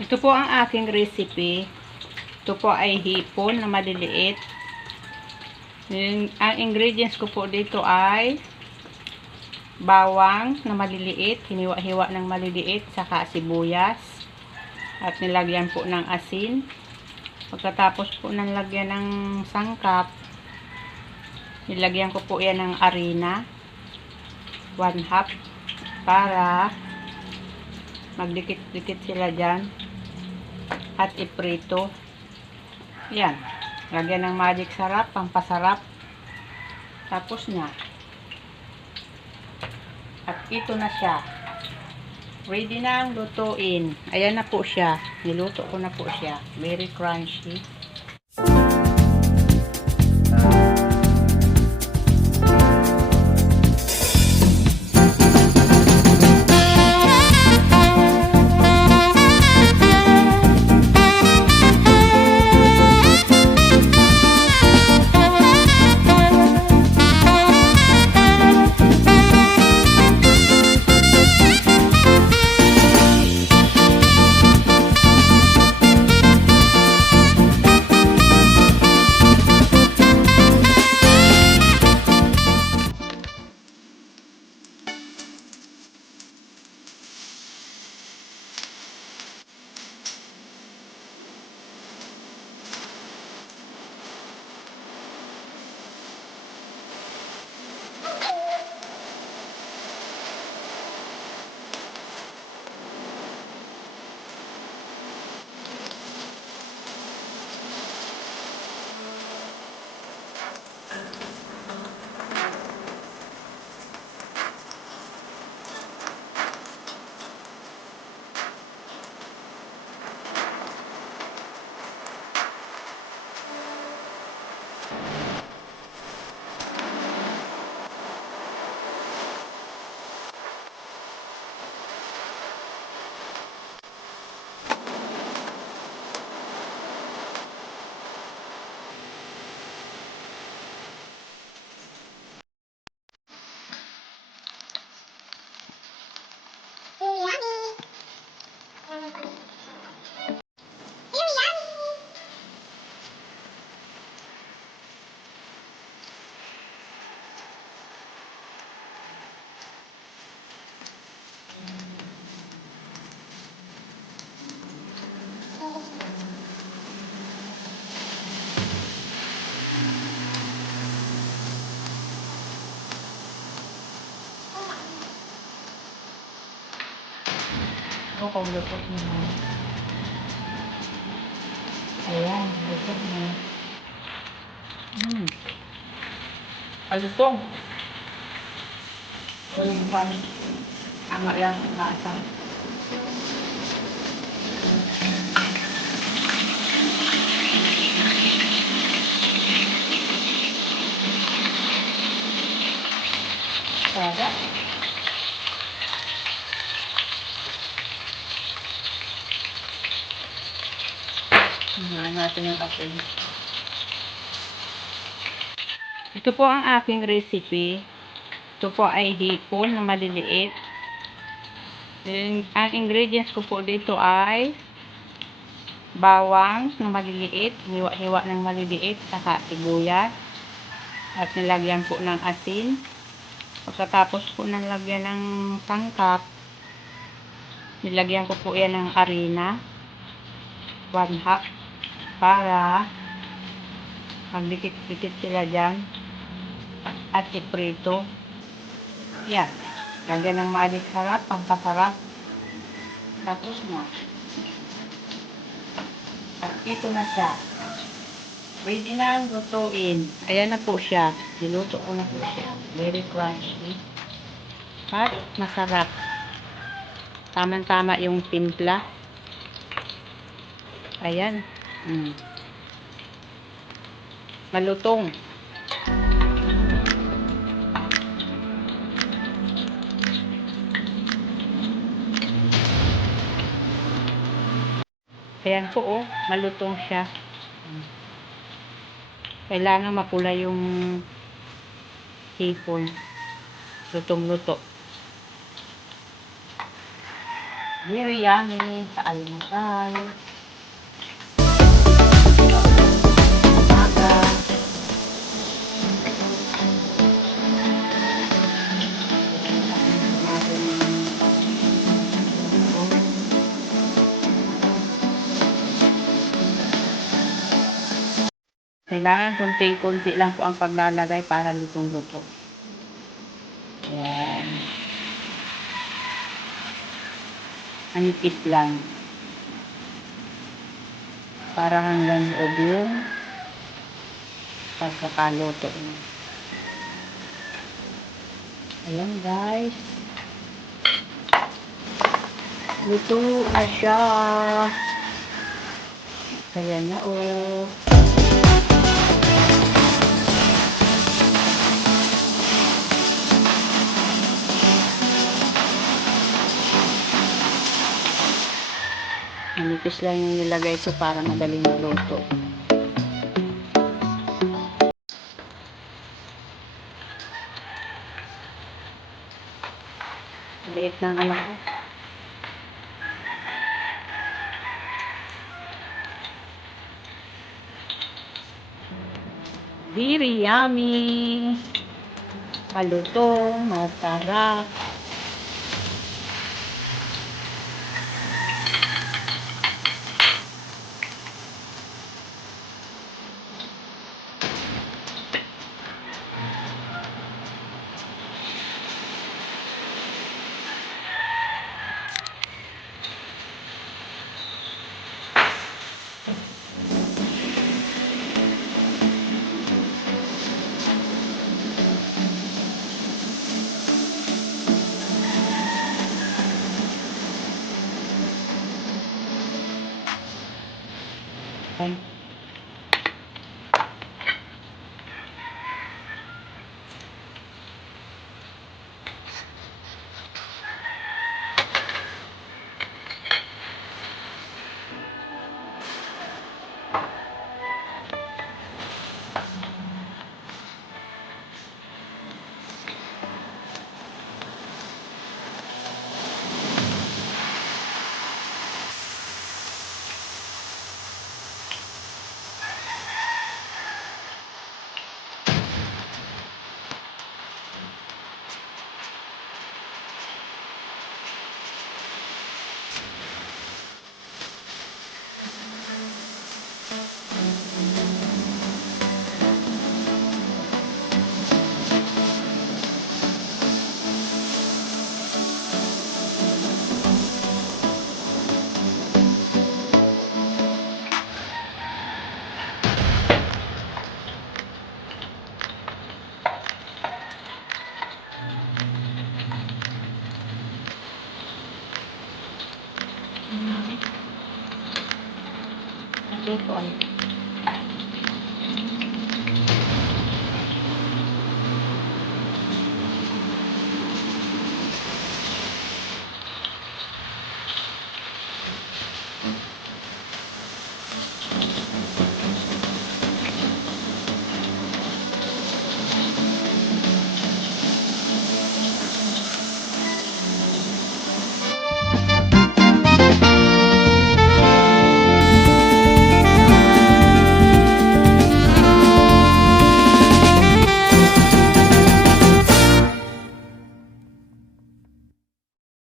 Ito po ang aking recipe. Ito po ay hipon na maliliit. Ang ingredients ko po dito ay bawang na maliliit, hiniwa-hiwa ng maliliit, saka sibuyas. At nilagyan po ng asin. Pagkatapos po ng lagyan ng sangkap, nilagyan ko po yan ng harina. 1/2 para magdikit-dikit sila dyan. At iprito. Yan. Lagyan ng magic sarap, pampasarap. Tapos na. At ito na siya. Ready na ang lutuin. Ayan na po siya. Niluto ko na po siya. Very crunchy. Kung lupot mo. Ayan, lupot mo. Alutong. Ang ayan, nasa. Sada. Ngayon natin yung kape. Ito po ang aking recipe. Ito po ay hipon na maliliit. Ang ingredients ko po dito ay bawang na maliliit, hiwa-hiwa ng maliliit, saka sibuyas. At nilagyan po ng asin. Pagkatapos po ng lagyan ng sangkap, nilagyan ko po yan ng harina. 1/2 para magdikit-dikit sila dyan. At iprito. Yan. Lagyan ng magic sarap, pampasarap. Tapos na. At ito na siya. Ready na ang lutuin. Ayan na po siya. Niluto ko na po siya. Very crunchy. At masarap. Tamang-tama yung timpla. Ayan. Malutong. Ayan po oh. Malutong siya. Kailangan mapula yung hipon. Lutong-luto. Very yummy sa almusal. Umaga. Kailangan kunti-kunti lang po ang paglalagay para lutong-luto. Ayan. Manipis lang. Para hanggang loob yung pagkakaluto. Ayan guys. Luto na siya. Ayan na oh. Manipis lang yung nilagay ko para madaling maluto. Liit ng alam ko. Very yummy! Malutong, masarap. Okay. Okay po.